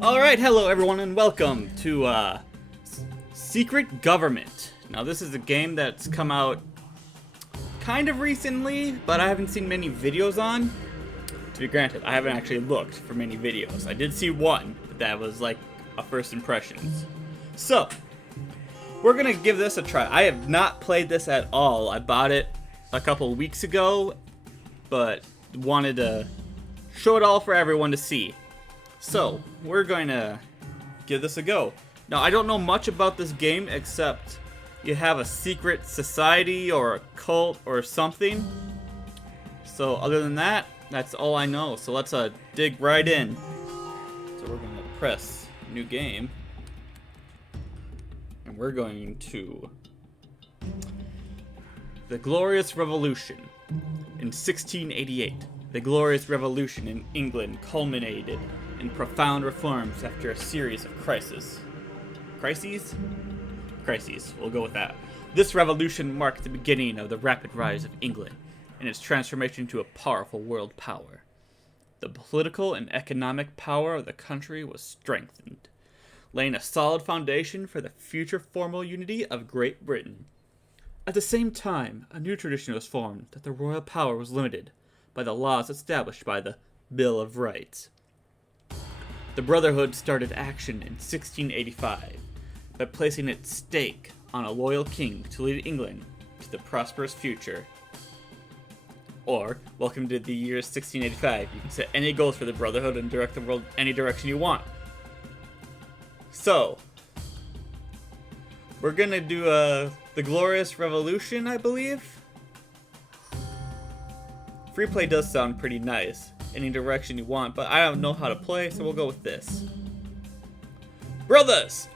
Alright, hello everyone and welcome to Secret Government. Now this is a game that's come out kind of recently, but I haven't seen many videos on. To be granted, I haven't actually looked for many videos. I did see one, but that was like a first impressions. So, we're gonna give this a try. I have not played this at all. I bought it a couple weeks ago, but wanted to show it all for everyone to see. So, we're going to give this a go. Now, I don't know much about this game except you have a secret society or a cult or something. So, other than that, that's all I know. So, let's dig right in. So, we're going to press new game. And we're going to The Glorious Revolution. In 1688, the Glorious Revolution in England culminated in profound reforms after a series of crises. Crises? Crises, we'll go with that. This revolution marked the beginning of the rapid rise of England and its transformation to a powerful world power. The political and economic power of the country was strengthened, laying a solid foundation for the future formal unity of Great Britain. At the same time, a new tradition was formed that the royal power was limited by the laws established by the Bill of Rights. The Brotherhood started action in 1685 by placing its stake on a loyal king to lead England to the prosperous future. Or, welcome to the year 1685. You can set any goals for the Brotherhood and direct the world any direction you want. So, we're gonna do the Glorious Revolution, I believe. Free play does sound pretty nice. Any direction you want, but I don't know how to play, so we'll go with this. Brothers!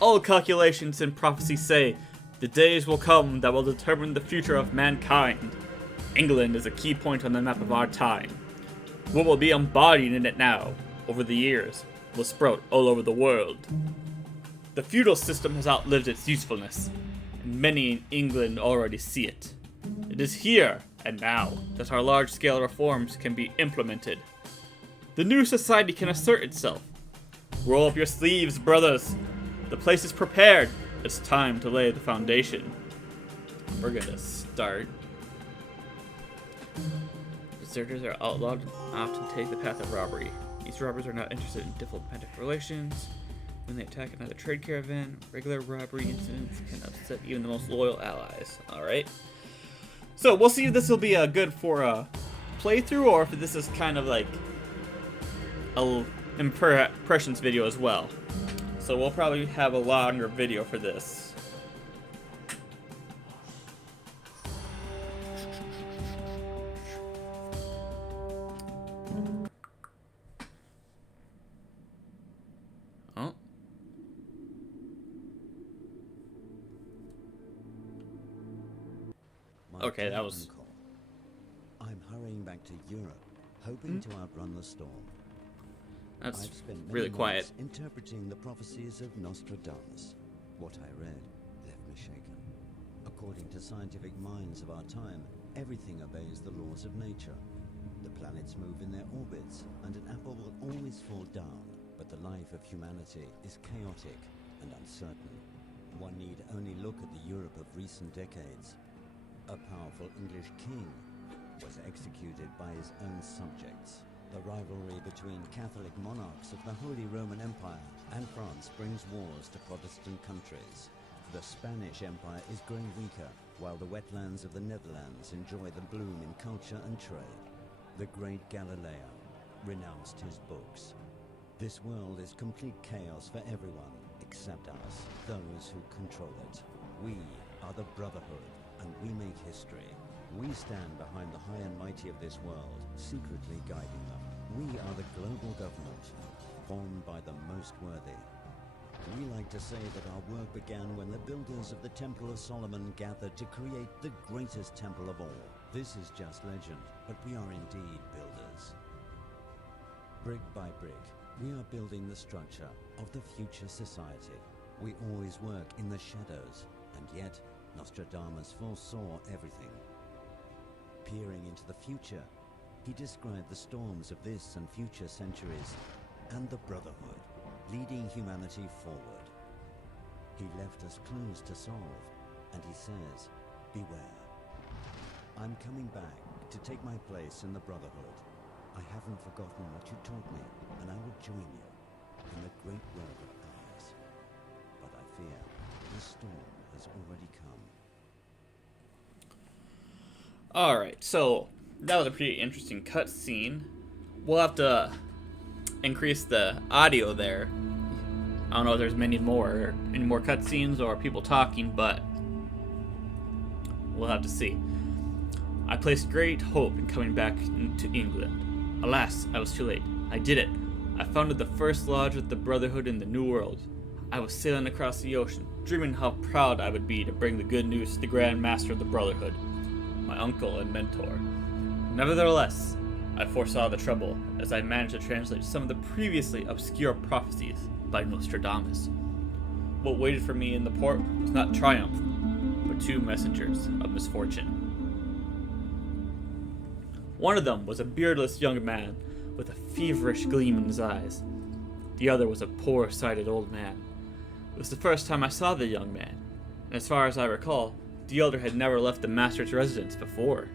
All calculations and prophecies say the days will come that will determine the future of mankind. England is a key point on the map of our time. What will be embodied in it now, over the years, will sprout all over the world. The feudal system has outlived its usefulness, and many in England already see it. It is here and now that our large-scale reforms can be implemented. The new society can assert itself. Roll up your sleeves, brothers. The place is prepared. It's time to lay the foundation. We're gonna start. Deserters are outlawed and often take the path of robbery. These robbers are not interested in diplomatic relations. When they attack another trade caravan, regular robbery incidents can upset even the most loyal allies. Alright. So, we'll see if this will be good for a playthrough, or if this is kind of like a impressions video as well. So, we'll probably have a longer video for this. Oh. Okay, that was... I'm hurrying back to Europe, hoping to outrun the storm. That's I've spent really quiet. interpreting the prophecies of Nostradamus. What I read left me shaken. According to scientific minds of our time, everything obeys the laws of nature. The planets move in their orbits, and an apple will always fall down. But the life of humanity is chaotic and uncertain. One need only look at the Europe of recent decades. A powerful English king was executed by his own subjects. The rivalry between Catholic monarchs of the Holy Roman Empire and France brings wars to Protestant countries. The Spanish Empire is growing weaker, while the wetlands of the Netherlands enjoy the bloom in culture and trade. The great Galileo renounced his books. This world is complete chaos for everyone except us, those who control it. We are the Brotherhood, and we make history. We stand behind the high and mighty of this world, secretly guiding them. We are the global government, formed by the most worthy. We like to say that our work began when the builders of the Temple of Solomon gathered to create the greatest temple of all. This is just legend, but we are indeed builders. Brick by brick, we are building the structure of the future society. We always work in the shadows, and yet Nostradamus foresaw everything. Peering into the future, he described the storms of this and future centuries. and the Brotherhood, leading humanity forward. He left us clues to solve, and he says, beware. I'm coming back to take my place in the Brotherhood. I haven't forgotten what you taught me, and I will join you in the great work of ours. But I fear the storm has already come. Alright, so that was a pretty interesting cutscene. We'll have to increase the audio there. I don't know if there's any more cutscenes or people talking, but we'll have to see. I placed great hope in coming back to England. Alas, I was too late. I did it. I founded the first lodge of the Brotherhood in the New World. I was sailing across the ocean, dreaming how proud I would be to bring the good news to the Grand Master of the Brotherhood, my uncle and mentor. Nevertheless, I foresaw the trouble as I managed to translate some of the previously obscure prophecies by Nostradamus. What waited for me in the port was not triumph, but two messengers of misfortune. One of them was a beardless young man with a feverish gleam in his eyes. The other was a poor-sighted old man. It was the first time I saw the young man, and as far as I recall, the elder had never left the master's residence before.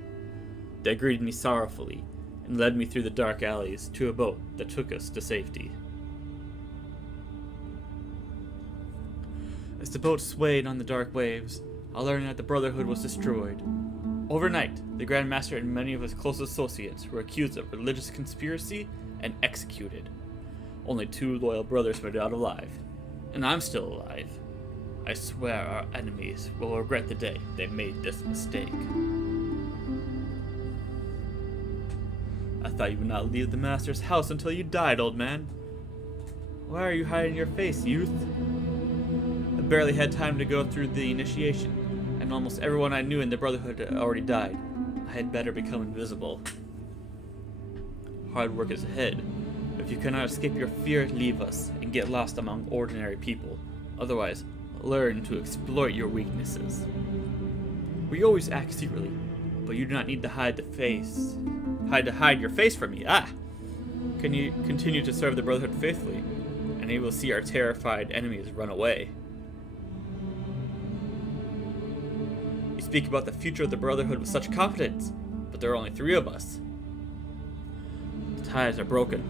They greeted me sorrowfully and led me through the dark alleys to a boat that took us to safety. As the boat swayed on the dark waves, I learned that the Brotherhood was destroyed. Overnight, the Grand Master and many of his close associates were accused of religious conspiracy and executed. Only 2 loyal brothers made it out alive, and I'm still alive. I swear our enemies will regret the day they made this mistake. I thought you would not leave the Master's house until you died, old man. Why are you hiding your face, youth? I barely had time to go through the initiation, and almost everyone I knew in the Brotherhood had already died. I had better become invisible. Hard work is ahead. If you cannot escape your fear, leave us and get lost among ordinary people. Otherwise, learn to exploit your weaknesses. We always act secretly, but you do not need to hide your face from me. Can you continue to serve the Brotherhood faithfully, and you will see our terrified enemies run away. You speak about the future of the Brotherhood with such confidence, but there are only 3 of us. The ties are broken.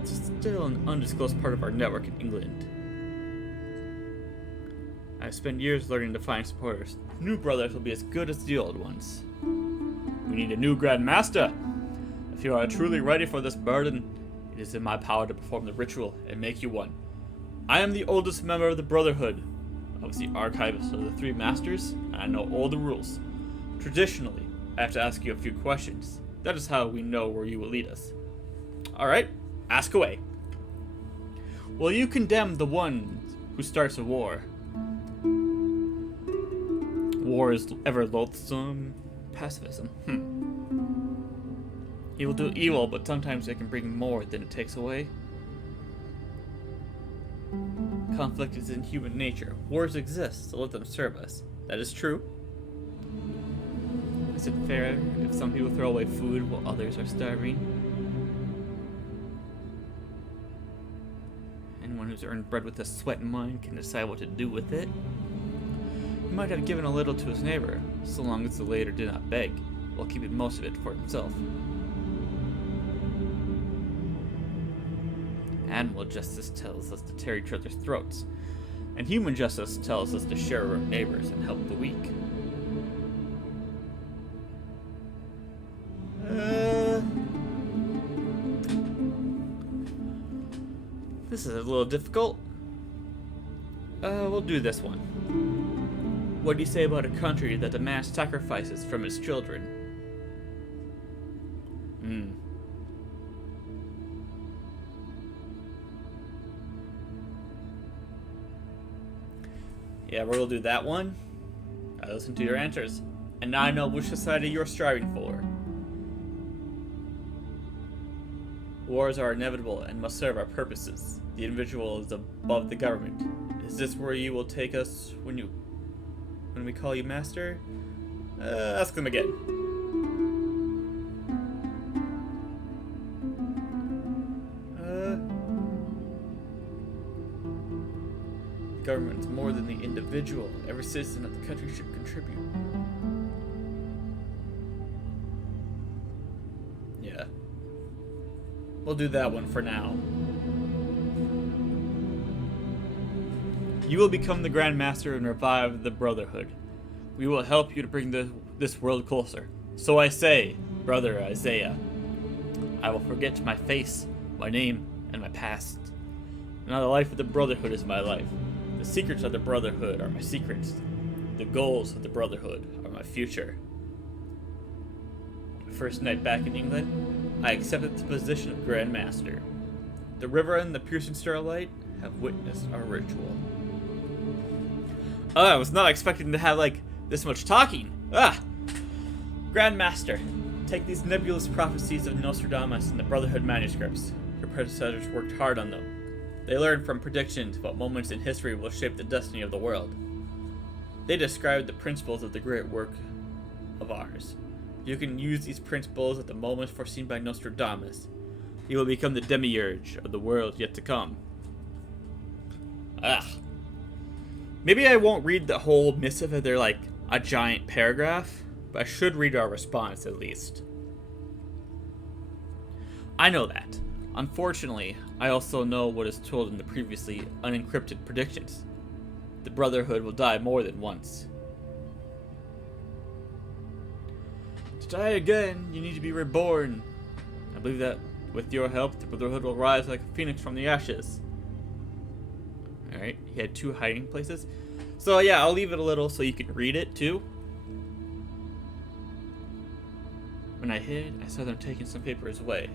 It's still an undisclosed part of our network in England. I've spent years learning to find supporters. New brothers will be as good as the old ones. We need a new Grand Master. If you are truly ready for this burden, it is in my power to perform the ritual and make you one. I am the oldest member of the Brotherhood. I was the archivist of the 3 masters, and I know all the rules. Traditionally, I have to ask you a few questions. That is how we know where you will lead us. Alright, ask away. Will you condemn the one who starts a war? War is ever loathsome. Pacifism. He will do evil, but sometimes it can bring more than it takes away. Conflict is in human nature. Wars exist, so let them serve us. That is true. Is it fair if some people throw away food while others are starving? Anyone who's earned bread with the sweat in mind can decide what to do with it. He might have given a little to his neighbor, so long as the latter did not beg, while keeping most of it for himself. Animal justice tells us to tear each other's throats, and human justice tells us to share our neighbors and help the weak. This is a little difficult. We'll do this one. What do you say about a country that demands sacrifices from its children? Yeah, we'll do that one. I listened to your answers, and now I know which society you're striving for. Wars are inevitable and must serve our purposes. The individual is above the government. Is this where you will take us when we call you master? Ask them again. government is more than the individual. Every citizen of the country should contribute. Yeah. We'll do that one for now. You will become the Grand Master and revive the Brotherhood. We will help you to bring this world closer. So I say, Brother Isaiah, I will forget my face, my name, and my past. Now the life of the Brotherhood is my life. The secrets of the Brotherhood are my secrets. The goals of the Brotherhood are my future. The first night back in England, I accepted the position of Grand Master. The river and the piercing starlight have witnessed our ritual. Oh, I was not expecting to have, this much talking. Grand Master, take these nebulous prophecies of Nostradamus and the Brotherhood manuscripts. Your predecessors worked hard on them. They learned from predictions what moments in history will shape the destiny of the world. They described the principles of the great work of ours. You can use these principles at the moments foreseen by Nostradamus. You will become the demiurge of the world yet to come. Maybe I won't read the whole missive if they're like a giant paragraph, but I should read our response at least. I know that. Unfortunately, I also know what is told in the previously unencrypted predictions. The Brotherhood will die more than once. To die again, you need to be reborn. I believe that with your help, the Brotherhood will rise like a phoenix from the ashes. Alright, he had 2 hiding places. So yeah, I'll leave it a little so you can read it too. When I hid, I saw them taking some papers away.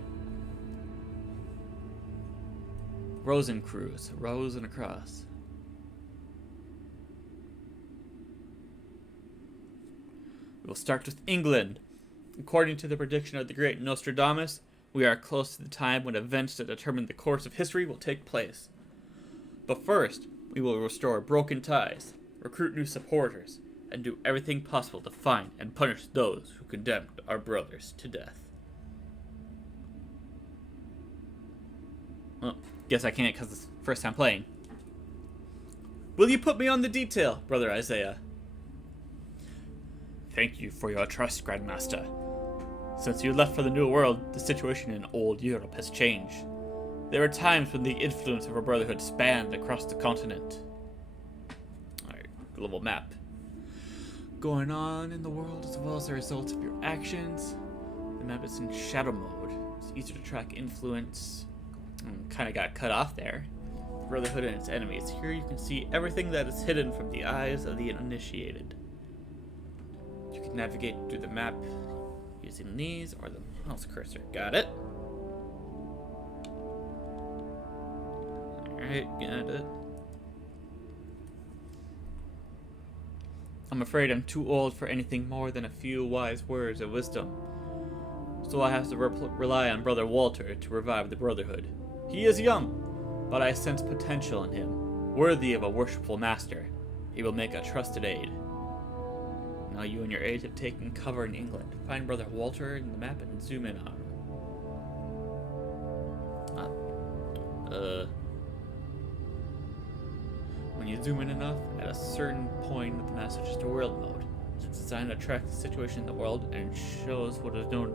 Rosencreuz, rose and a cross. We will start with England. According to the prediction of the great Nostradamus, we are close to the time when events that determine the course of history will take place. But first, we will restore broken ties, recruit new supporters, and do everything possible to find and punish those who condemned our brothers to death. Well, guess I can't because it's the first time playing. Will you put me on the detail, Brother Isaiah? Thank you for your trust, Grandmaster. Since you left for the New World, the situation in old Europe has changed. There were times when the influence of our Brotherhood spanned across the continent. Alright, global map. Going on in the world as well as a result of your actions. The map is in shadow mode. It's easier to track influence. Kind of got cut off there. The Brotherhood and its enemies. Here you can see everything that is hidden from the eyes of the uninitiated. You can navigate through the map using these or the mouse cursor. Got it? Alright, got it. I'm afraid I'm too old for anything more than a few wise words of wisdom. So I have to rely on Brother Walter to revive the Brotherhood. He is young, but I sense potential in him, worthy of a worshipful master. He will make a trusted aid. Now you and your aides have taken cover in England. Find Brother Walter in the map and zoom in on him. When you zoom in enough, at a certain point of the map switches to world mode. It's designed to track the situation in the world and shows what is known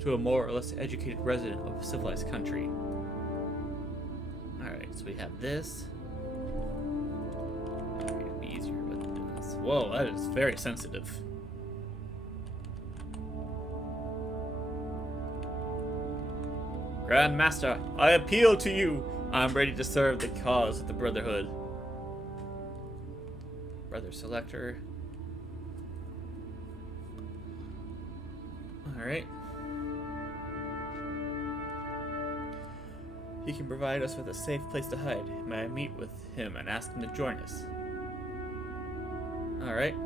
to a more or less educated resident of a civilized country. Alright, so we have this. It'll be easier with this. Whoa, that is very sensitive. Grand Master, I appeal to you. I'm ready to serve the cause of the Brotherhood. Brother Selector. Alright. He can provide us with a safe place to hide. May I meet with him and ask him to join us? Alright.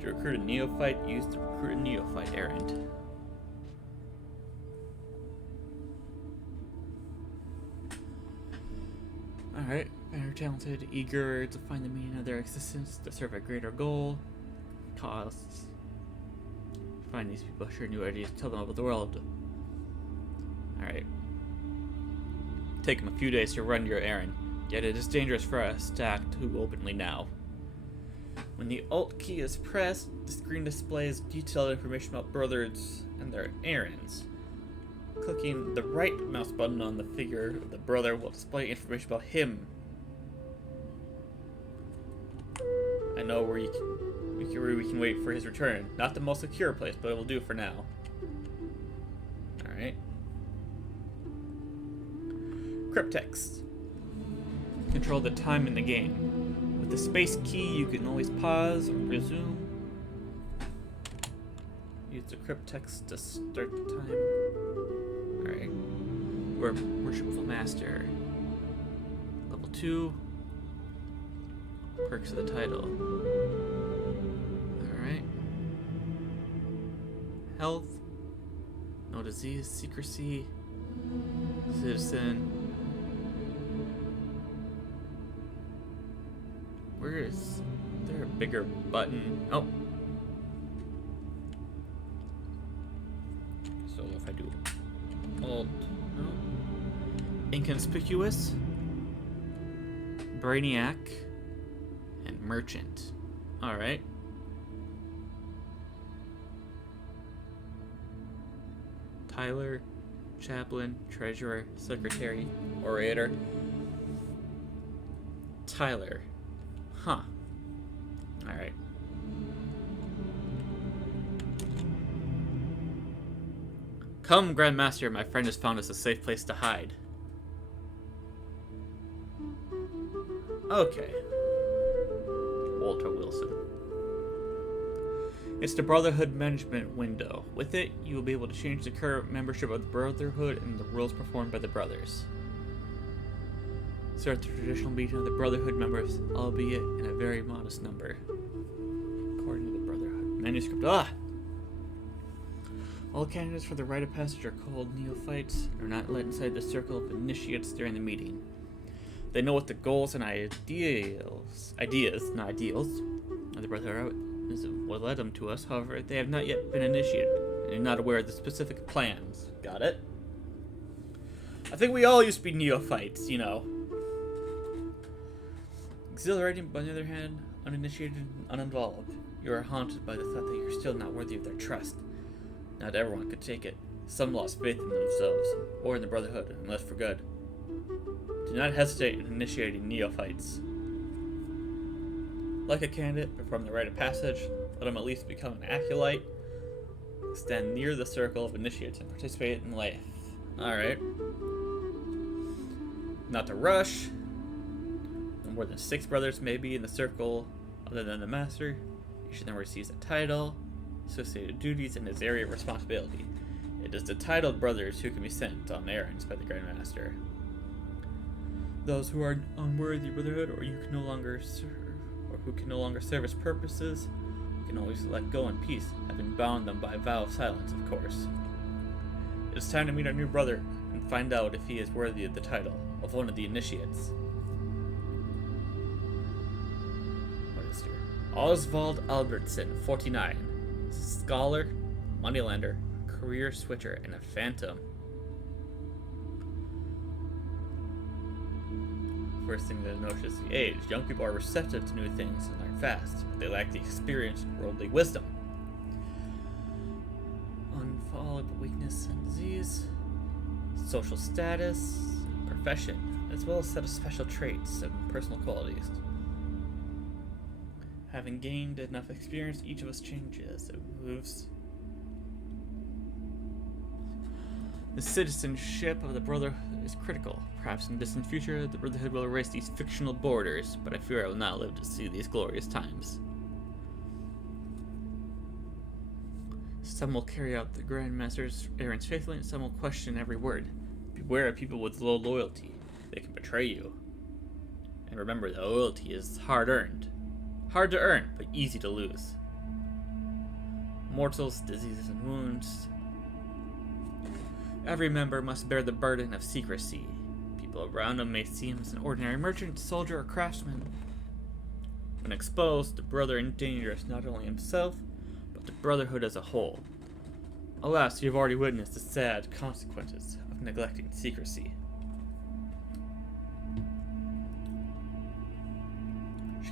To recruit a Neophyte, use the recruit a Neophyte errand. Alright. They're talented, eager to find the meaning of their existence, to serve a greater goal. Costs. Find these people, share new ideas, tell them about the world. Alright. Take them a few days to run your errand. Yet it is dangerous for us to act too openly now. When the Alt key is pressed, the screen displays detailed information about Brotherhoods and their errands. Clicking the right mouse button on the figure of the brother will display information about him. I know where we can wait for his return. Not the most secure place, but it will do for now. Alright. Cryptext. Control the time in the game. With the space key, you can always pause or resume. Use the cryptext to start the time. Alright. We're Worshipful Master. Level 2. Perks of the title. Alright. Health. No disease. Secrecy. Citizen. Where is there a bigger button? Oh. So if I do Alt, no. Inconspicuous, Brainiac, and Merchant. Alright. Tyler, Chaplain, Treasurer, Secretary, Orator. Tyler. Huh. Alright. Come, Grandmaster, my friend has found us a safe place to hide. Okay. Walter Wilson. It's the Brotherhood management window. With it, you will be able to change the current membership of the Brotherhood and the rules performed by the brothers. Start the traditional meeting of the Brotherhood members, albeit in a very modest number. According to the Brotherhood manuscript. All candidates for the rite of passage are called Neophytes and are not let inside the circle of initiates during the meeting. They know what the goals and ideas, not ideals, of the Brotherhood is what led them to us. However, they have not yet been initiated and are not aware of the specific plans. Got it? I think we all used to be Neophytes, you know. Exhilarating, but on the other hand, uninitiated and uninvolved. You are haunted by the thought that you're still not worthy of their trust. Not everyone could take it. Some lost faith in themselves, or in the Brotherhood, unless for good. Do not hesitate in initiating Neophytes. Like a candidate, perform the rite of passage, let them at least become an acolyte, stand near the circle of initiates and participate in life. Alright. Not to rush. No more than 6 brothers may be in the circle other than the master. Each of them receives a title, associated duties, and his area of responsibility. It is the titled brothers who can be sent on errands by the Grandmaster. Those who are unworthy of Brotherhood or you can no longer serve, or who can no longer serve its purposes, you can always let go in peace, having bound them by a vow of silence, of course. It is time to meet our new brother and find out if he is worthy of the title of one of the initiates. What is here? Oswald Albertson, 49. Scholar, moneylender, career switcher, and a phantom. First thing to notice is the age. Young people are receptive to new things and learn fast, but they lack the experience and worldly wisdom. Unfallible weakness and disease, social status, profession, as well as a set of special traits and personal qualities. Having gained enough experience, each of us changes. It moves. The citizenship of the Brotherhood is critical. Perhaps in the distant future, the Brotherhood will erase these fictional borders, but I fear I will not live to see these glorious times. Some will carry out the Grandmaster's errands faithfully, and some will question every word. Beware of people with low loyalty. They can betray you. And remember that loyalty is hard-earned. Hard to earn, but easy to lose. Mortals, diseases, and wounds. Every member must bear the burden of secrecy. People around him may see him as an ordinary merchant, soldier, or craftsman. When exposed, the brother endangers not only himself, but the Brotherhood as a whole. Alas, you have already witnessed the sad consequences of neglecting secrecy.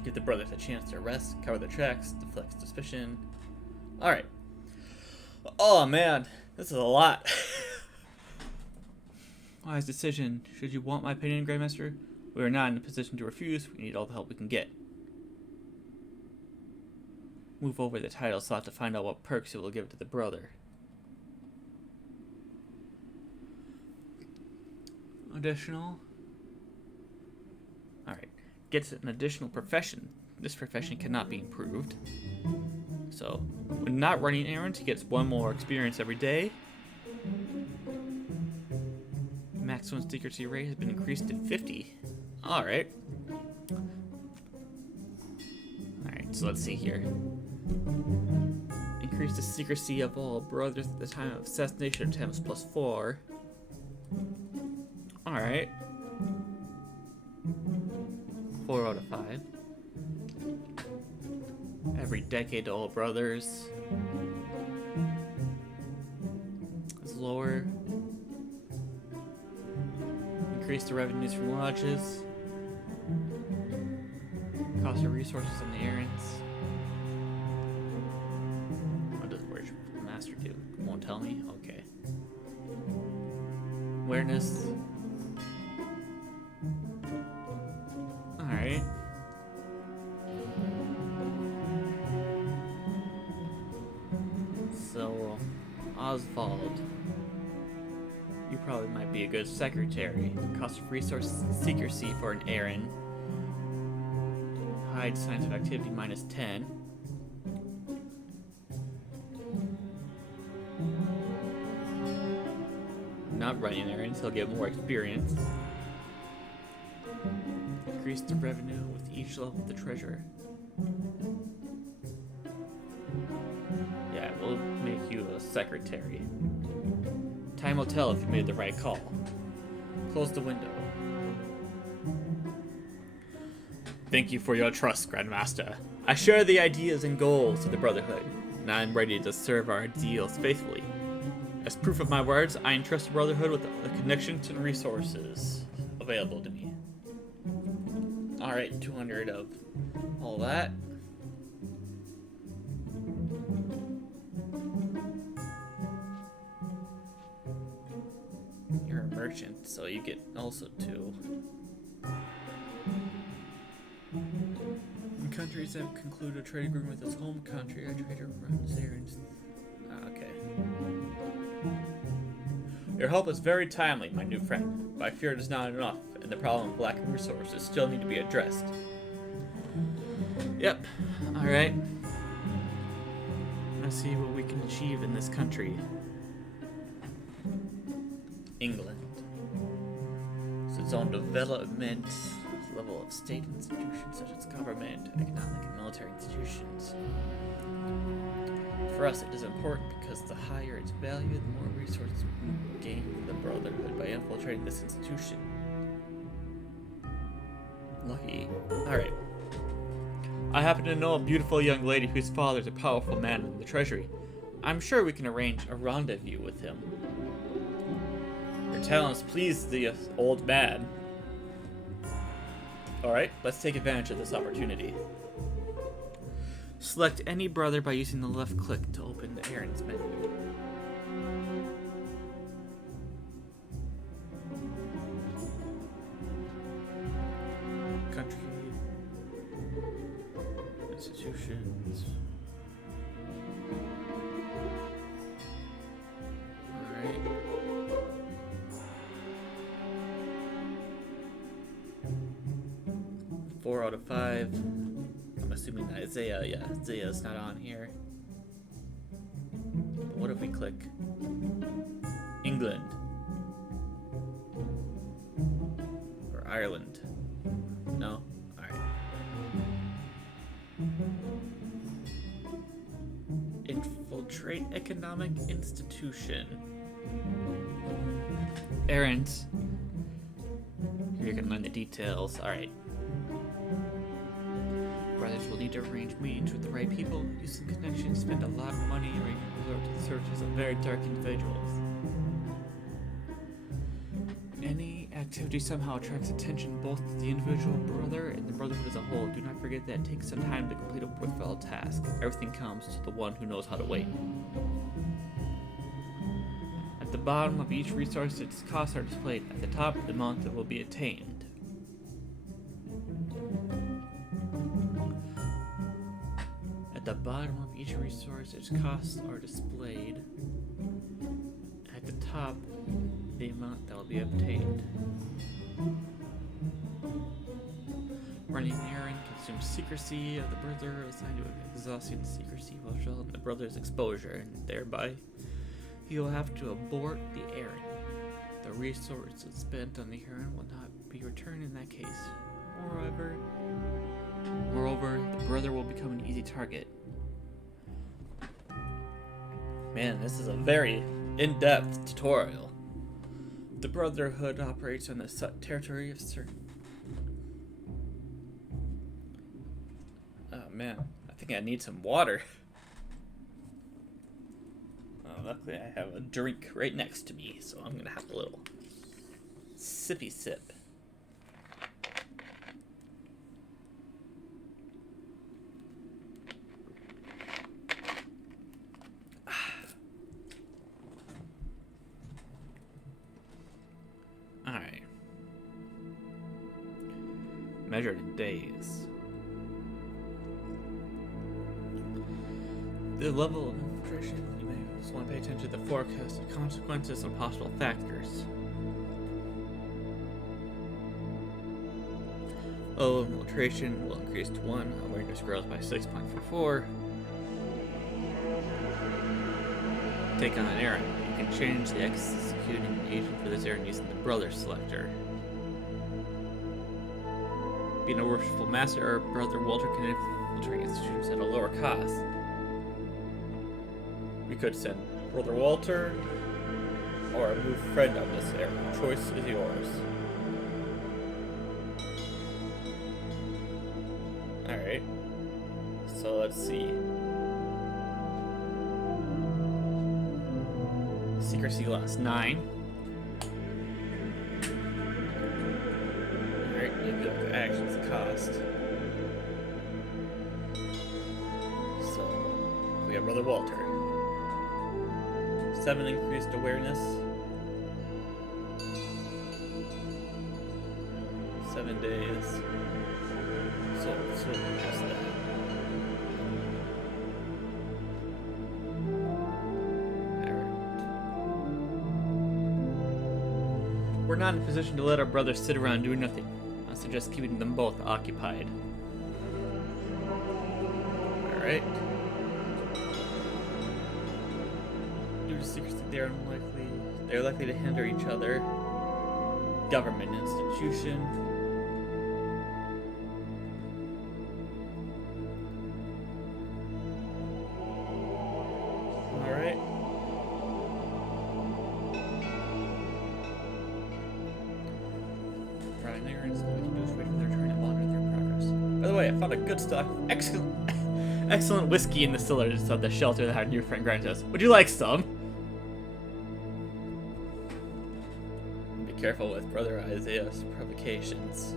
give the brothers a chance to rest, cover their tracks, deflect suspicion. Alright. Oh man, this is a lot. Wise decision. Should you want my opinion, Grandmaster? We are not in a position to refuse. We need all the help we can get. Move over the title slot to find out what perks it will give to the brother. Additional. Alright. Gets an additional profession. This profession cannot be improved. So, when not running errands, he gets 1 more experience every day. Maximum secrecy rate has been increased to 50. Alright. Alright, so let's see here. Increase the secrecy of all brothers at the time of assassination attempts +4. Alright. 4 out of 5. Every decade to all brothers. Is lower. Increase the revenues from lodges. Cost of resources on the errands. What does worship master do? Won't tell me? Okay. Awareness. Alright. So, Oswald. You probably might be a good secretary. Cost of resources and secrecy for an errand. Hide signs of activity -10. Not running errands, he'll get more experience. Increase the revenue with each level of the treasure. Yeah, we'll make you a secretary. Time will tell if you made the right call. Close the window. Thank you for your trust, Grandmaster. I share the ideas and goals of the Brotherhood, and I am ready to serve our ideals faithfully. As proof of my words, I entrust the Brotherhood with the connections and resources available to me. Alright, 200 of all that. You're a merchant, so you get also 2. When countries have concluded a trade agreement with its home country, a trader runs errands. Okay. Your help is very timely, my new friend, but I fear it is not enough, and the problem of lack of resources still need to be addressed. Yep. Alright. Let's see what we can achieve in this country. England. It's its own development level of state institutions such as government, economic, and military institutions. For us, it is important because the higher its value, the more resources we gain for the Brotherhood by infiltrating this institution. Lucky. Alright. I happen to know a beautiful young lady whose father is a powerful man in the treasury. I'm sure we can arrange a rendezvous with him. Your talents please the old man. Alright, let's take advantage of this opportunity. Select any brother by using the left click to open the errands menu. Country. Institutions. Alright. Four out of 5. I'm assuming that Isaiah's not on here. But what if we click England or Ireland? No? Alright. Infiltrate economic institution. Errands. Here you can learn the details. Alright. Brothers will need to arrange meetings with the right people, do some connections, spend a lot of money, or even resort to the searches of very dark individuals. Any activity somehow attracts attention both to the individual brother and the Brotherhood as a whole, do not forget that it takes some time to complete a worthwhile task. Everything comes to the one who knows how to wait. At the bottom of each resource, its costs are displayed. At the top, the amount that will be attained. At the bottom of each resource, its costs are displayed. At the top, the amount that will be obtained. Running an errand consumes secrecy of the brother, assigned to exhausting the secrecy will result in the brother's exposure, and thereby he will have to abort the errand. The resources spent on the errand will not be returned in that case. Moreover, the brother will become an easy target. Man, this is a very in-depth tutorial. The Brotherhood operates on the territory of certain... Oh man, I think I need some water. Oh, luckily I have a drink right next to me, so I'm gonna have a little sippy sip. Alright. Measured in days. The level of infiltration, you may just want to pay attention to the forecasted consequences and possible factors. Infiltration will increase to 1, awareness grows by 6.44. Take on an errand. You can change the executing agent for this errand using the brother selector. Being a worshipful master, Brother Walter can infiltrate institutions at a lower cost. We could send Brother Walter or a new friend on this errand. Choice is yours. Alright. So let's see. Secrecy loss 9. Alright, maybe look at actions cost. So we have Brother Walter. 7 increased awareness. 7 days. So just that. We're not in a position to let our brothers sit around doing nothing. I suggest keeping them both occupied. Alright. Due to secrecy, they're likely to hinder each other. Government institution. Alright. Running errands, all we can do is wait for their turn and monitor their progress. By the way, I found a good stock of excellent whiskey in the cellars of the shelter that our new friend granted us. Would you like some? Be careful with Brother Isaiah's provocations.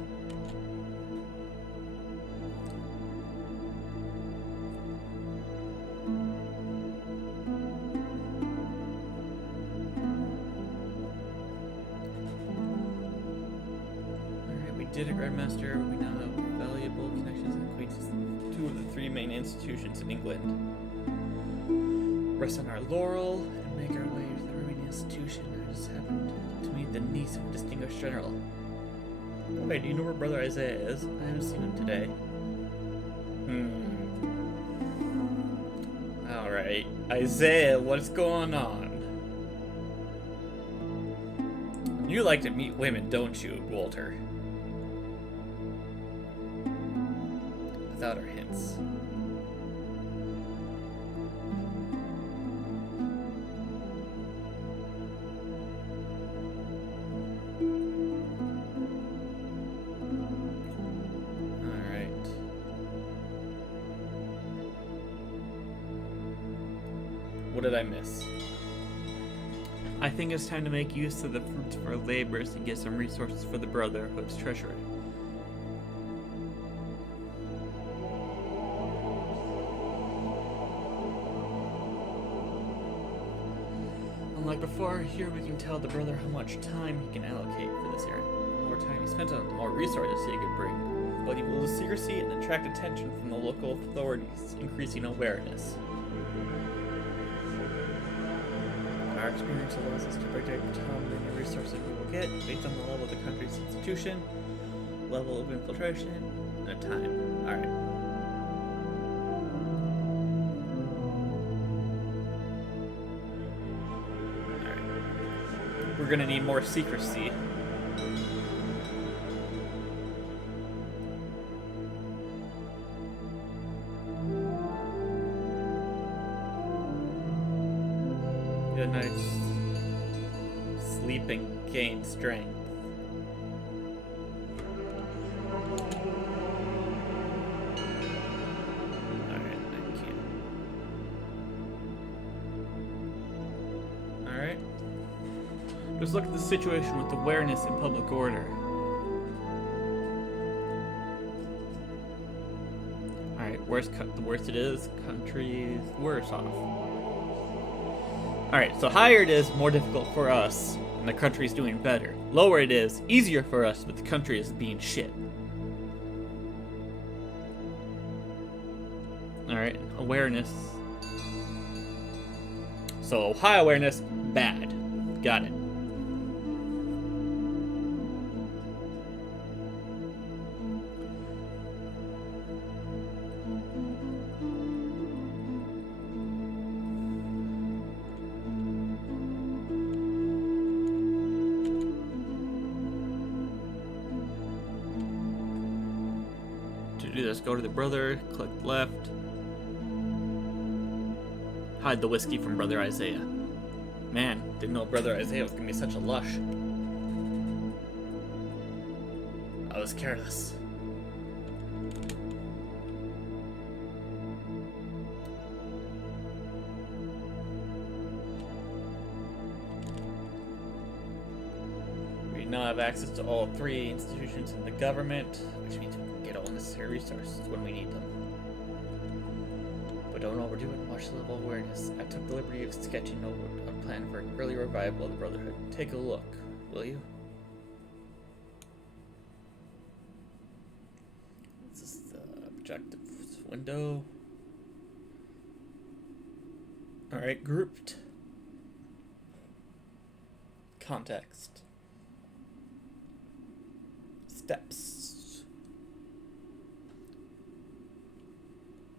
Did a Grandmaster, we now have valuable connections and acquaintances with 2 of the 3 main institutions in England. Rest on our laurel and make our way to the remaining institution. I just happened to meet the niece of a distinguished general. Wait, do you know where Brother Isaiah is? I haven't seen him today. Alright. Isaiah, what's going on? You like to meet women, don't you, Walter? Without our hints. Alright. What did I miss? I think it's time to make use of the fruits of our labors and get some resources for the Brotherhood's treasury. Unlike before, here we can tell the brother how much time he can allocate for this area. The more time he spends on it, the more resources he could bring. But he will lose secrecy and attract attention from the local authorities, increasing awareness. Our experience allows us to predict how many resources we will get based on the level of the country's institution, level of infiltration, and time. Alright. We're gonna need more secrecy. Good night. Sleep and gain strength. Alright, I can't. Alright. Just look at the situation with awareness and public order. Alright, the worse it is, country's worse off. Alright, so higher it is, more difficult for us, and the country's doing better. Lower it is, easier for us, but the country is being shit. Alright, awareness. So, high awareness, bad. Got it. To do this, go to the brother, click left. Hide the whiskey from Brother Isaiah. Man, didn't know Brother Isaiah was gonna be such a lush. I was careless. We now have access to all three institutions in the government, which means we can get all necessary resources when we need them. But don't overdo it and watch the level of awareness. I took the liberty of sketching over a plan for an early revival of the Brotherhood. Take a look, will you? This is the objective window. Alright, grouped. Context. Steps.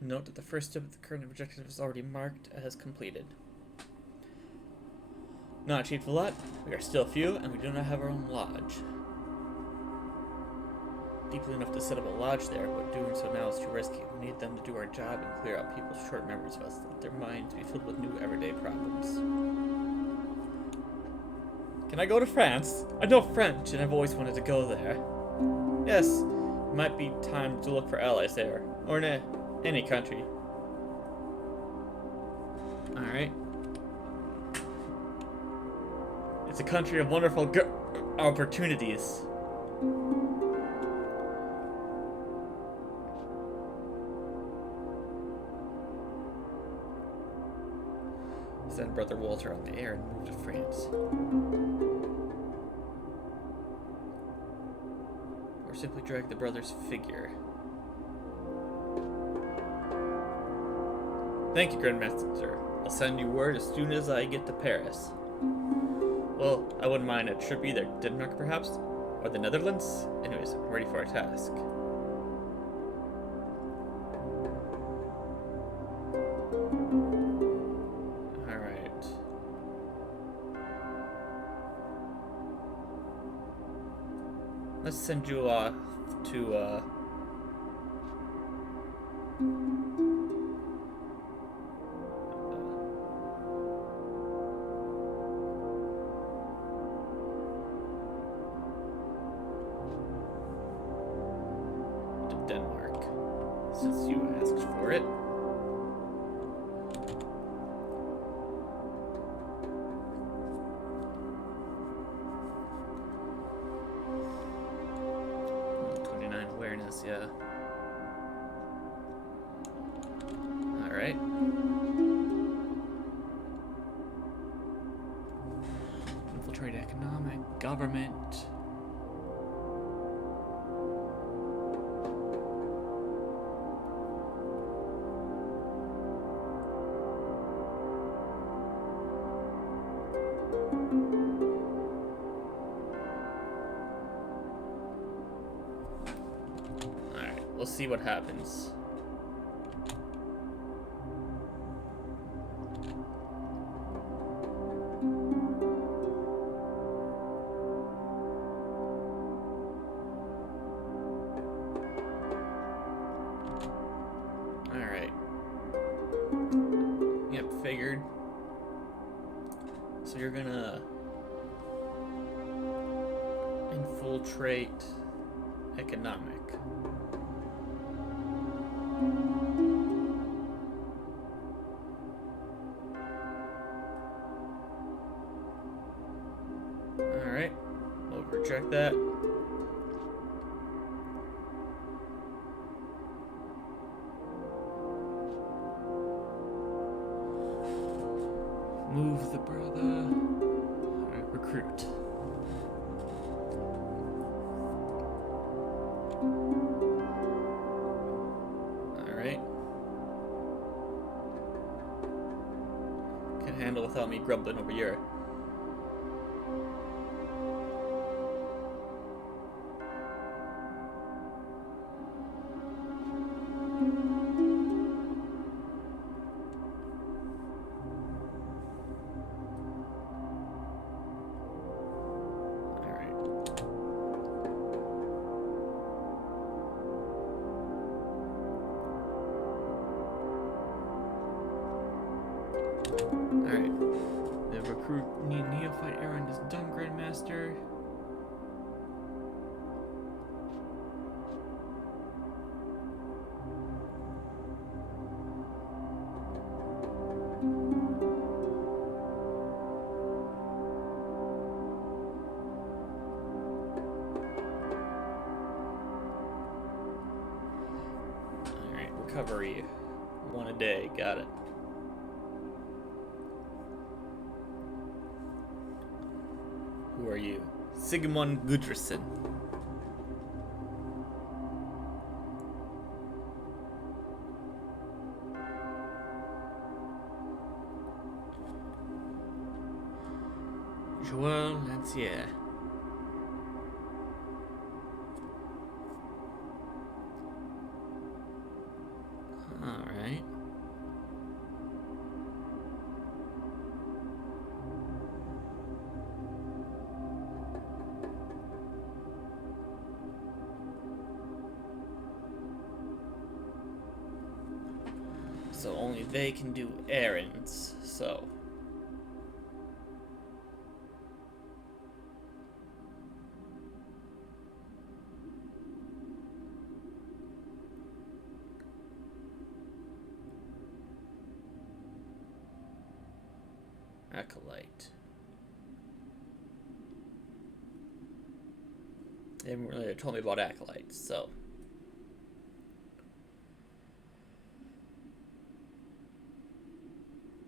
Note that the first step of the current objective is already marked as completed. Not achieved a lot, we are still few, and we do not have our own lodge. Deeply enough to set up a lodge there, but doing so now is too risky. We need them to do our job and clear out people's short memories of us, let their minds be filled with new everyday problems. Can I go to France? I know French, and I've always wanted to go there. Yes, it might be time to look for allies there, or in any country. Alright. It's a country of wonderful opportunities. Send Brother Walter on the air and move to France. Or simply drag the brother's figure. Thank you, Grandmaster. I'll send you word as soon as I get to Paris. Well, I wouldn't mind a trip either. Denmark, perhaps? Or the Netherlands? Anyways, I'm ready for our task. Alright. Let's send you off to, Denmark, since you asked for it. business, yeah. Alright. Infiltrate economic, government. Alright, we'll see what happens. Alright. Yep, figured. So you're gonna infiltrate economic. Alright, we'll reject that. Move the brother. Alright, recruit. Alright. Can handle without me grumbling over here. Alright. The recruit Neophyte errand is done, Grandmaster. Alright, recovery. 1 a day, got it. Who are you? Sigmund Gudrunsen. Joel Lancier. Alright. So only they can do errands, so. Acolyte. They haven't really told me about acolytes, so.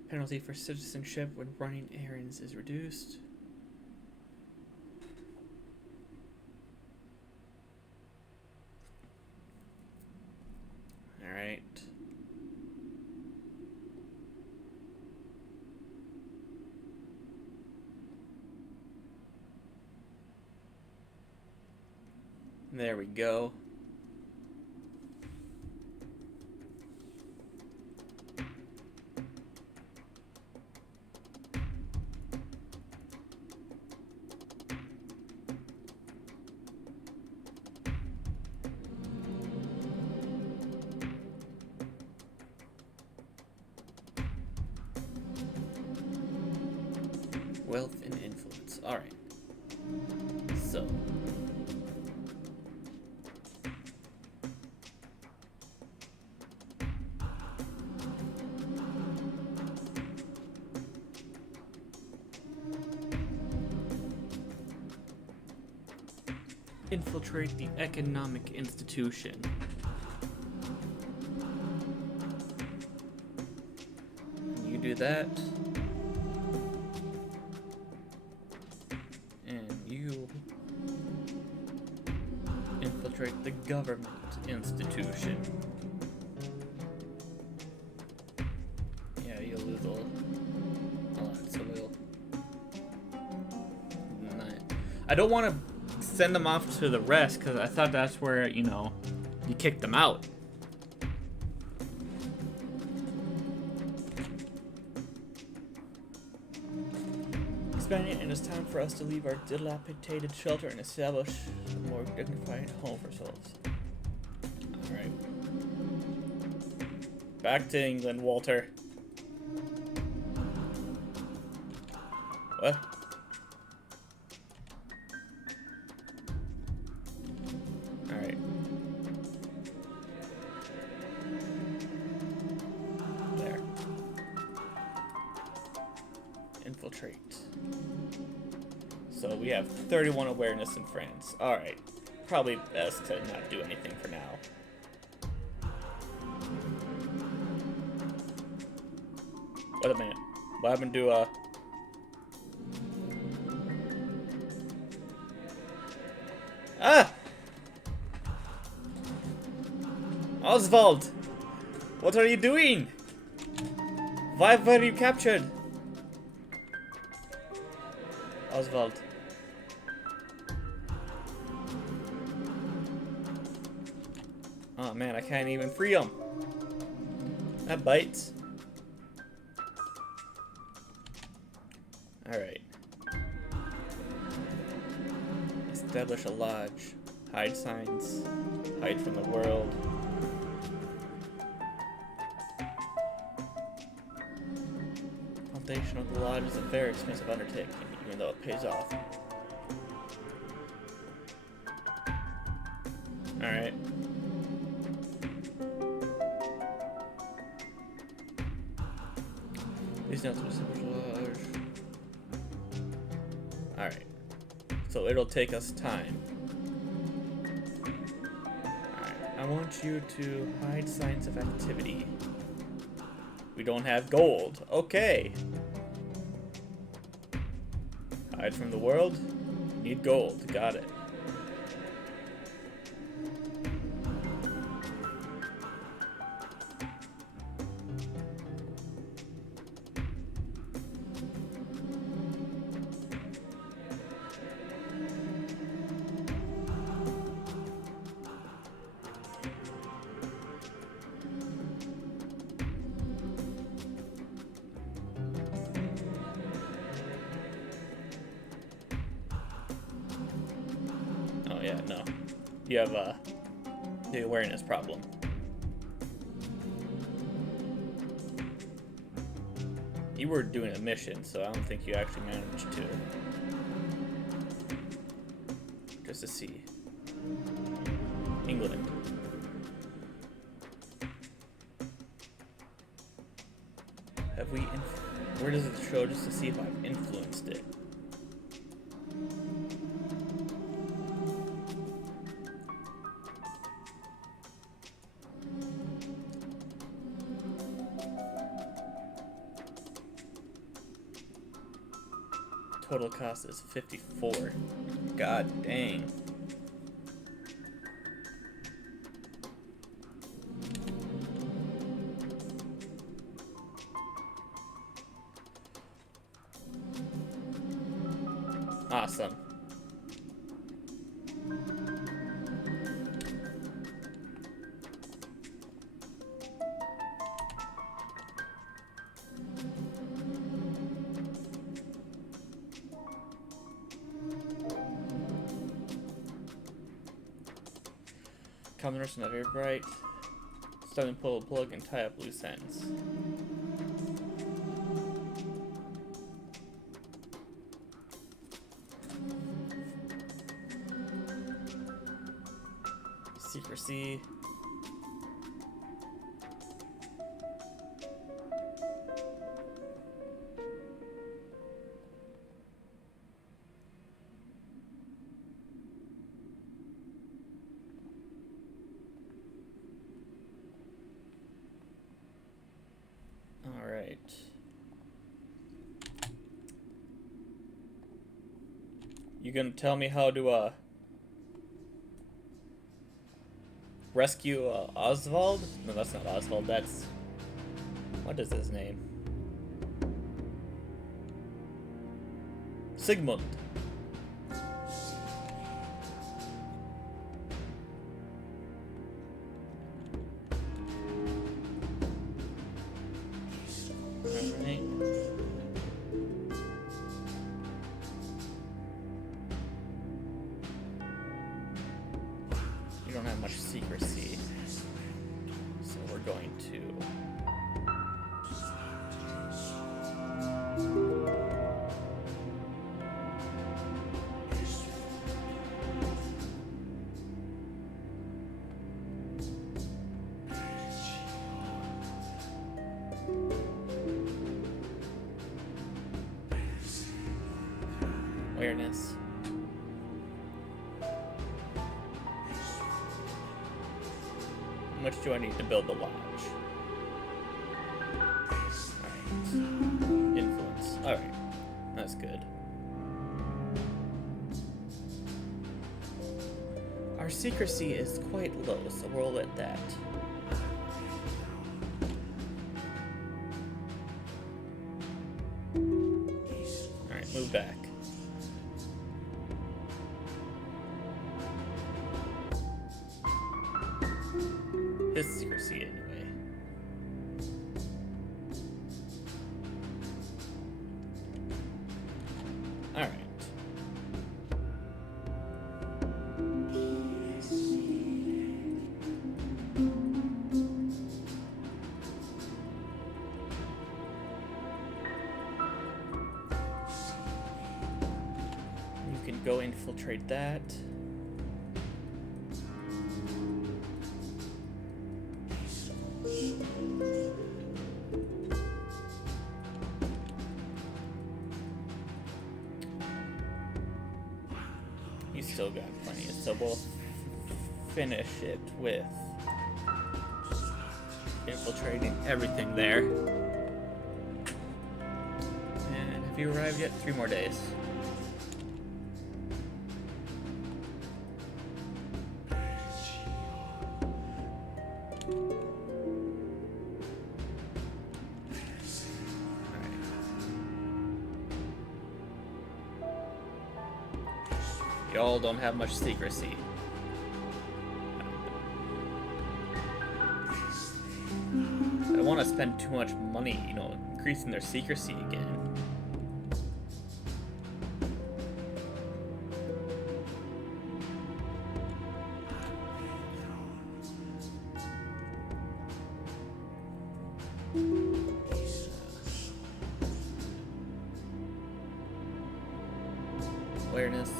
Penalty for citizenship when running errands is reduced. All right. There we go. Wealth and influence. All right. So. Infiltrate the economic institution. You do that. And you infiltrate the government institution. Yeah, you'll lose all. Alright, so we'll. I don't want to send them off to the rest because I thought that's where, you know, you kick them out. Expanding, and it's time for us to leave our dilapidated shelter and establish a more dignified home for ourselves. Alright. Back to England, Walter. What? Alright. There. Infiltrate. So we have 31 awareness in France. Alright. Probably best to not do anything for now. Wait a minute. What happened to, Ah! Oswald! What are you doing? Why were you captured? Oswald. Oh man, I can't even free him. That bites. Alright. Establish a lodge. Hide signs. Hide from the world. Foundation of the lodge is a very expensive undertaking, even though it pays off. Alright. These notes will establish a lodge. Alright. So it'll take us time. Alright. I want you to hide signs of activity. We don't have gold. Okay. Hide from the world. Need gold. Got it. Oh yeah, no. You have the awareness problem. You were doing a mission, so I don't think you actually managed to. Just to see. England. Have we where does it show just to see if I've influenced it? Total cost is 54. God dang. Awesome. Commoners not very bright. Start and pull a plug and tie up loose ends. Secrecy. You gonna tell me how to rescue Oswald? No, that's not Oswald. That's, what is his name? Sigmund. Alright. You don't have much secrecy, so we're going to awareness. How much do I need to build the lodge? Alright. Influence. Alright. That's good. Our secrecy is quite low, so we'll let that. Alright, move back. His secrecy anyway. Alright. You can go infiltrate that. You still got plenty, so we'll finish it with infiltrating everything there. And have you arrived yet? 3 more days. Y'all don't have much secrecy. I don't want to spend too much money, you know, increasing their secrecy again. Awareness.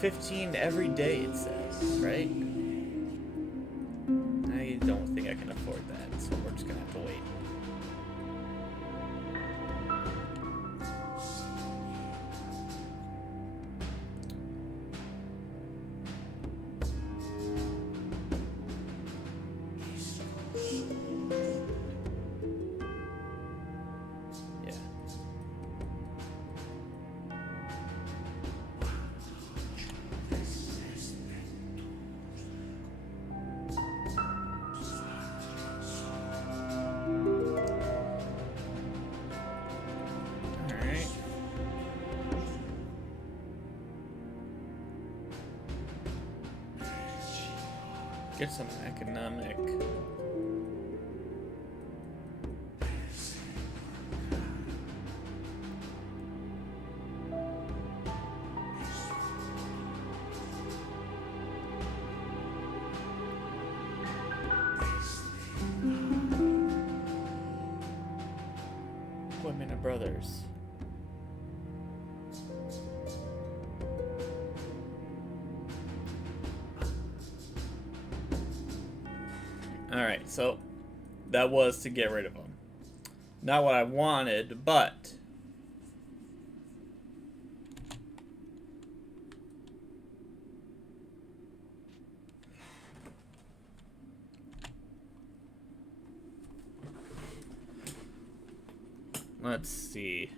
$15 every day, it says, right? I don't think I can afford that, so we're just gonna have to wait. Get some economic. Women and brothers. Alright, so that was to get rid of them. Not what I wanted, but Let's see.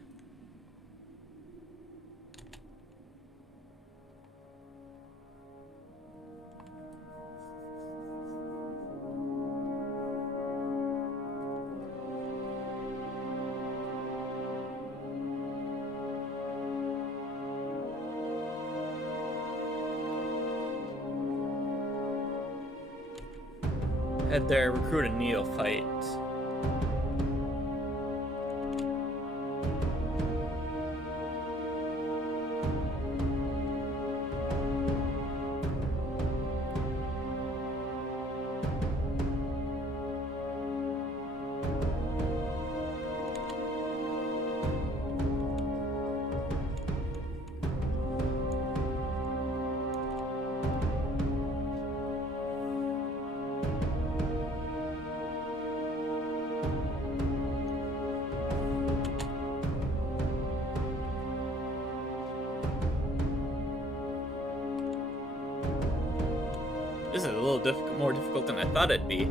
Head there, recruit a Neophyte. This is a little more difficult than I thought it'd be.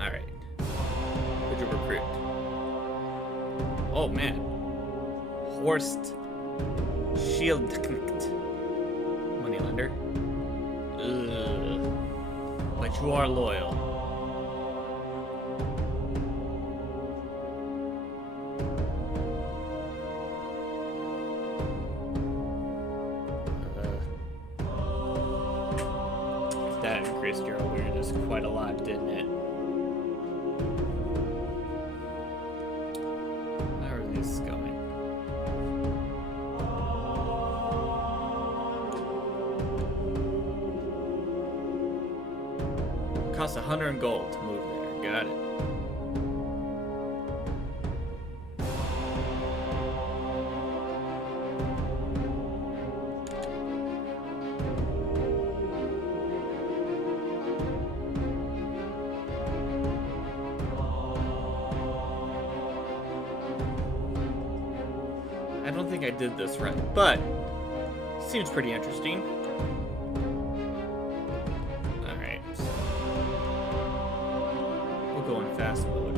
Alright. Who'd you recruit? Oh man. Horst Schildknecht. Moneylender. Ugh. But you are loyal. That increased your awareness quite a lot, didn't it? How are these going? Costs 100 gold to move there. Got it. I don't think I did this right, but seems pretty interesting. Alright. We'll go in fast mode.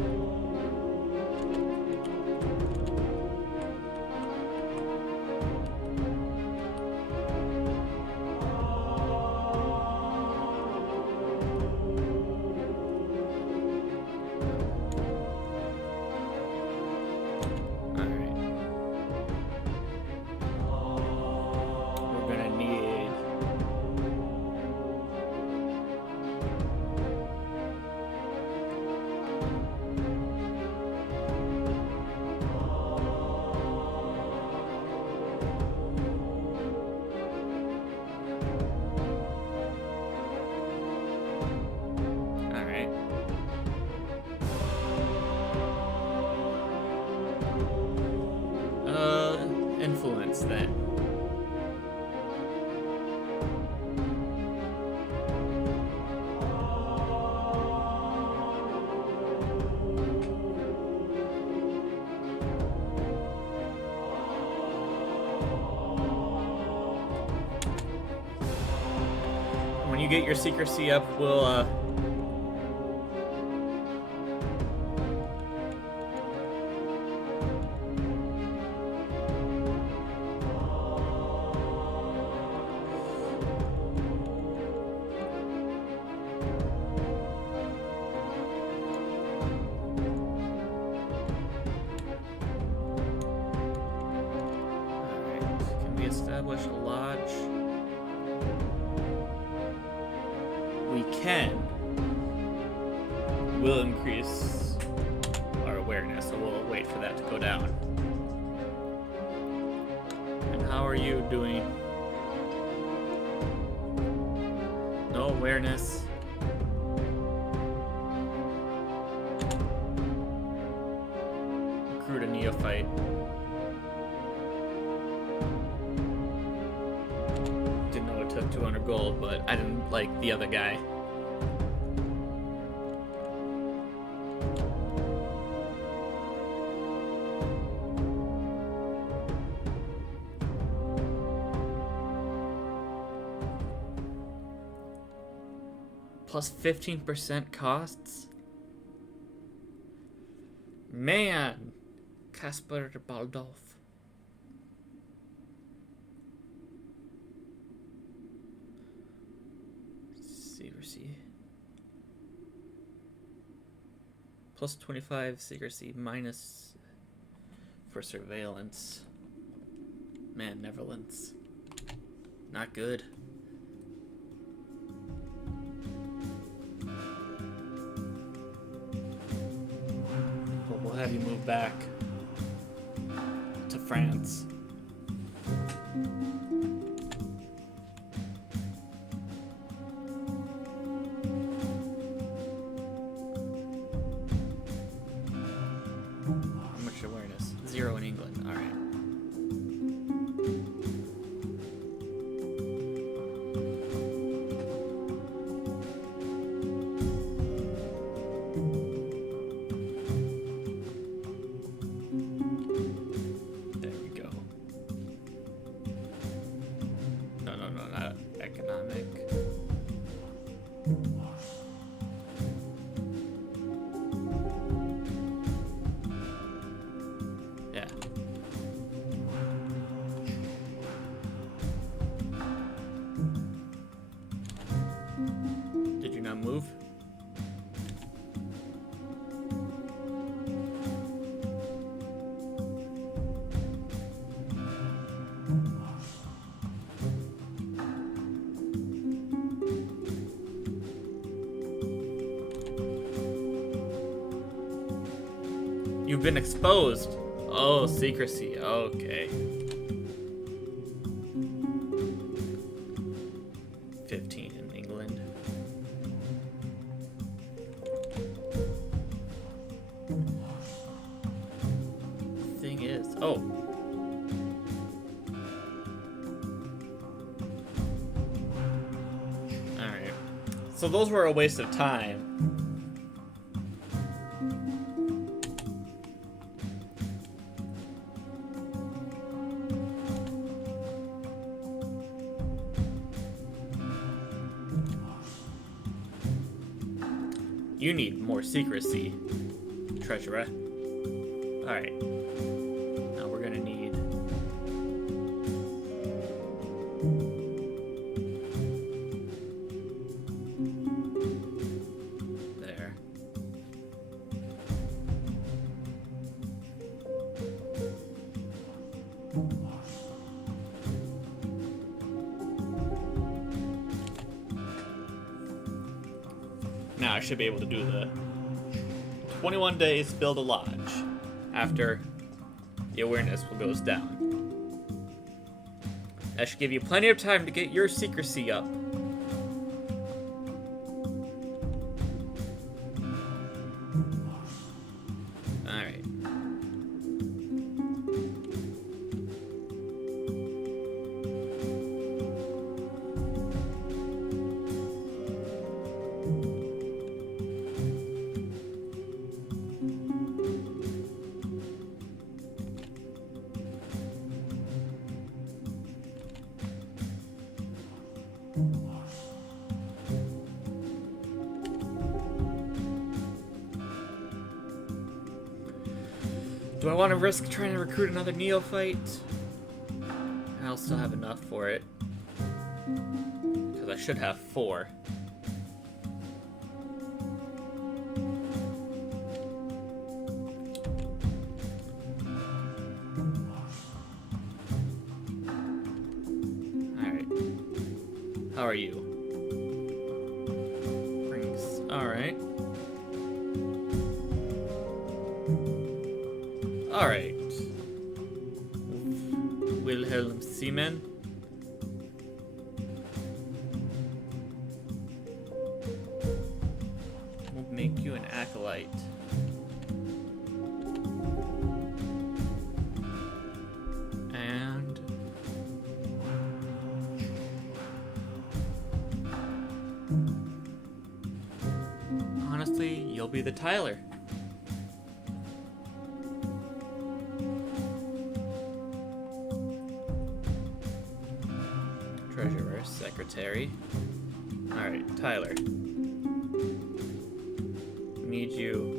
Influence then. When you get your secrecy up, we'll establish a lodge. We can. We'll increase our awareness, so we'll wait for that to go down. And how are you doing? No awareness. Recruit a Neophyte. Took 200 gold, but I didn't like the other guy. Plus 15% costs? Man, Casper Baldolf. Secrecy. Plus 25 secrecy, minus for surveillance. Man, Neverlands. Not good. But we'll have you move back to France. How much awareness? 0 in England. All right. Move. You've been exposed. Oh, secrecy. Okay. 15 in England. Thing is, oh. Alright. So those were a waste of time. You need more secrecy, treasurer. Alright. Now we're gonna need... there. Now I should be able to do the 21 days build a lodge after the awareness goes down. That should give you plenty of time to get your secrecy up. Alright. Do I want to risk trying to recruit another Neophyte? I'll still have enough for it. Because I should have 4. Alright. How are you? Rings. Alright. Alright. Wilhelm Seaman. We'll make you an acolyte. And honestly, you'll be the Tyler. Treasurer, secretary. Alright, Tyler. Need you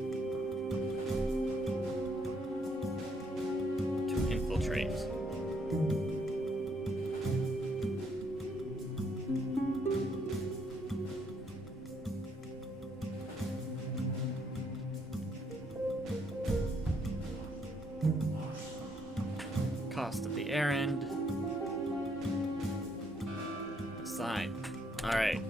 cost of the errand. Assign. Alright.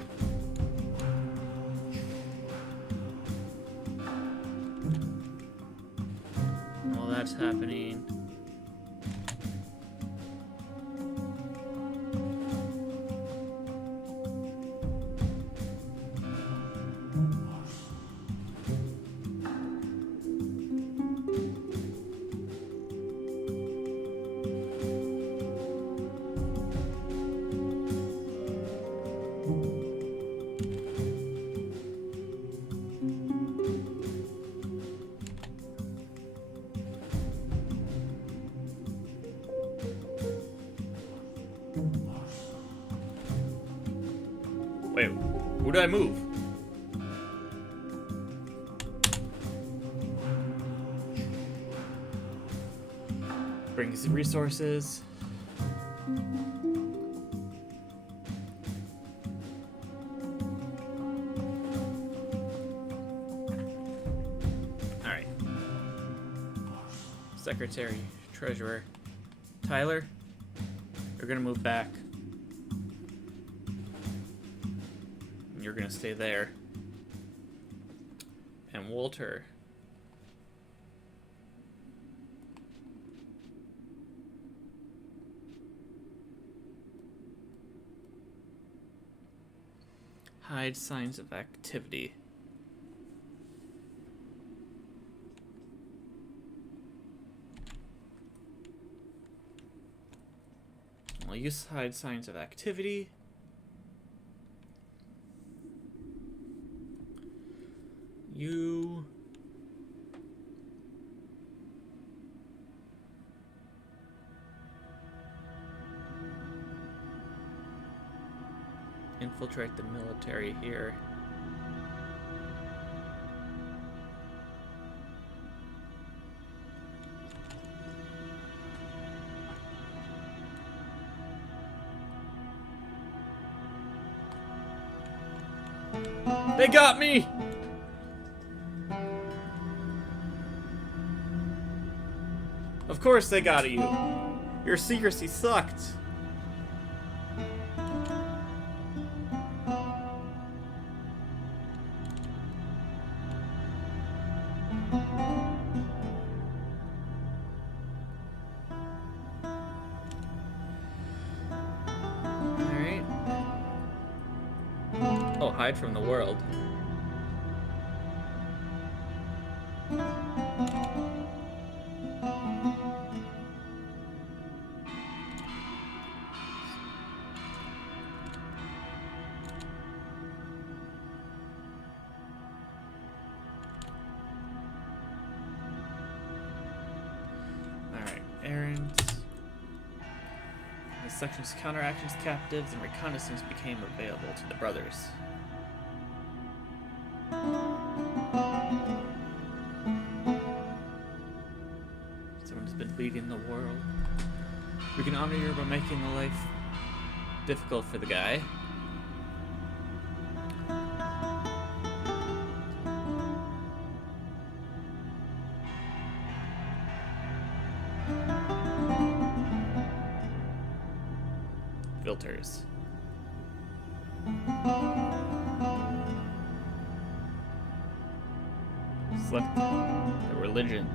While that's happening, wait, who did I move? Brings resources. Alright. Secretary, treasurer. Tyler, you're gonna move back. You're gonna stay there. And Walter, hide signs of activity. I'll use hide signs of activity. You infiltrate the military here. They got me! Of course they got you. Your secrecy sucked. Alright. Oh, hide from the world. Errands. The section's counteractions, captives, and reconnaissance became available to the brothers. Someone's been leading the world. We can honor you by making the life difficult for the guy. Filters. Select the religion.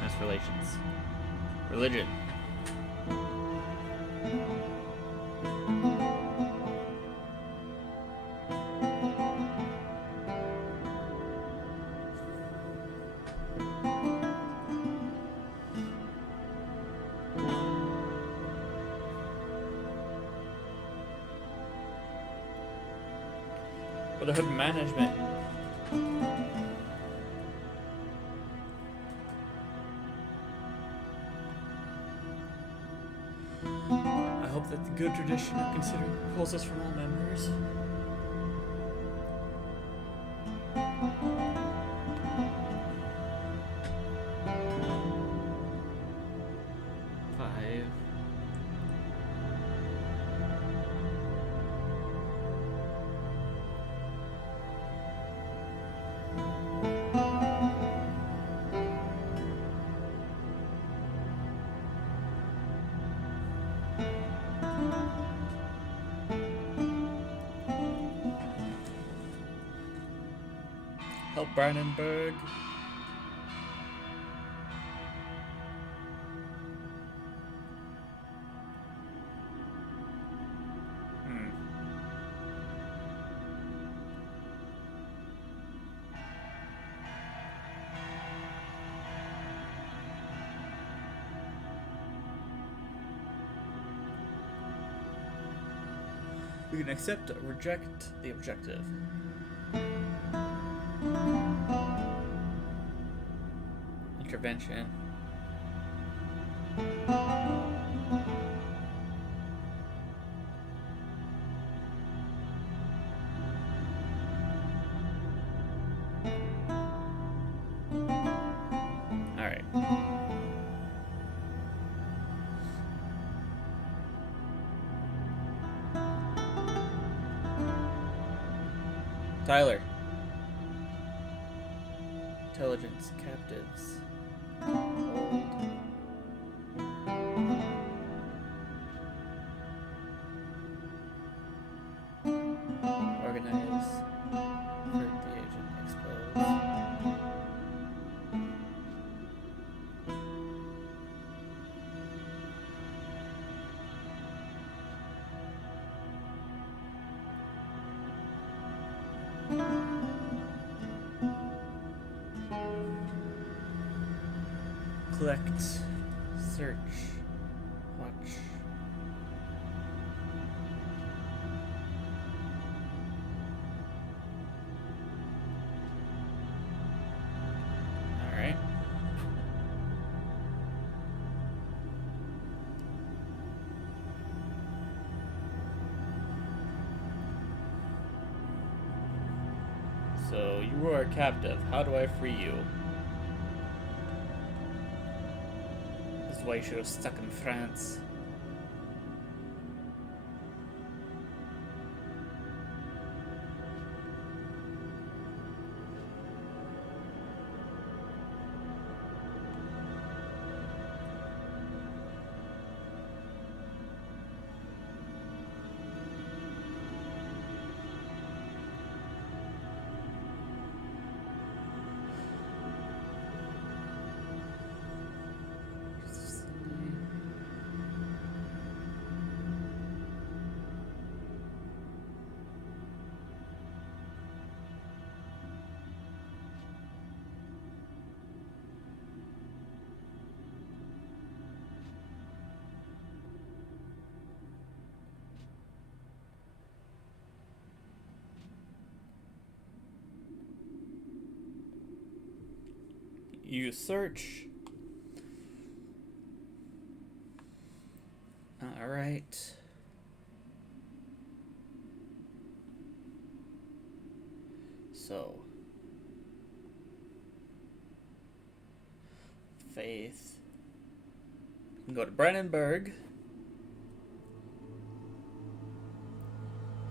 Mass relations. Religion. Brotherhood management. I hope that the good tradition of considering proposals from all members. Help Brandenburg. We can accept or reject the objective. Intervention. Alright. Tyler. Intelligence captives. Hold. Organize. Hurt the agent. Expose. Collect, search, watch. All right. So you are a captive. How do I free you? Why you should have stuck in France. You search. All right. So, faith. You can go to Brandenburg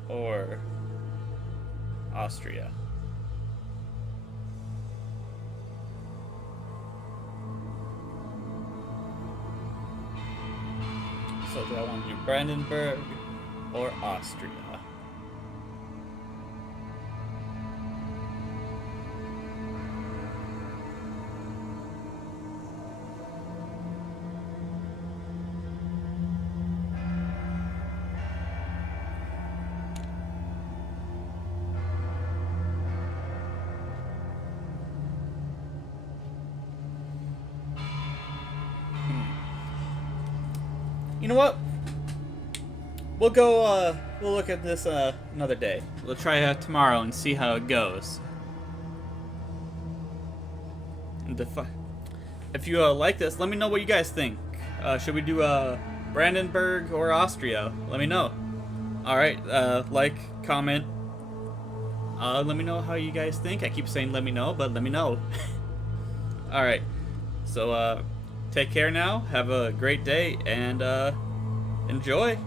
or Austria. So do I want to do Brandenburg or Austria? You know what? We'll go, we'll look at this, another day. We'll try it tomorrow and see how it goes. And if you, like this, let me know what you guys think. Should we do, Brandenburg or Austria? Let me know. Alright, like, comment. Let me know how you guys think. I keep saying let me know, but let me know. Alright. So, take care now. Have a great day and enjoy.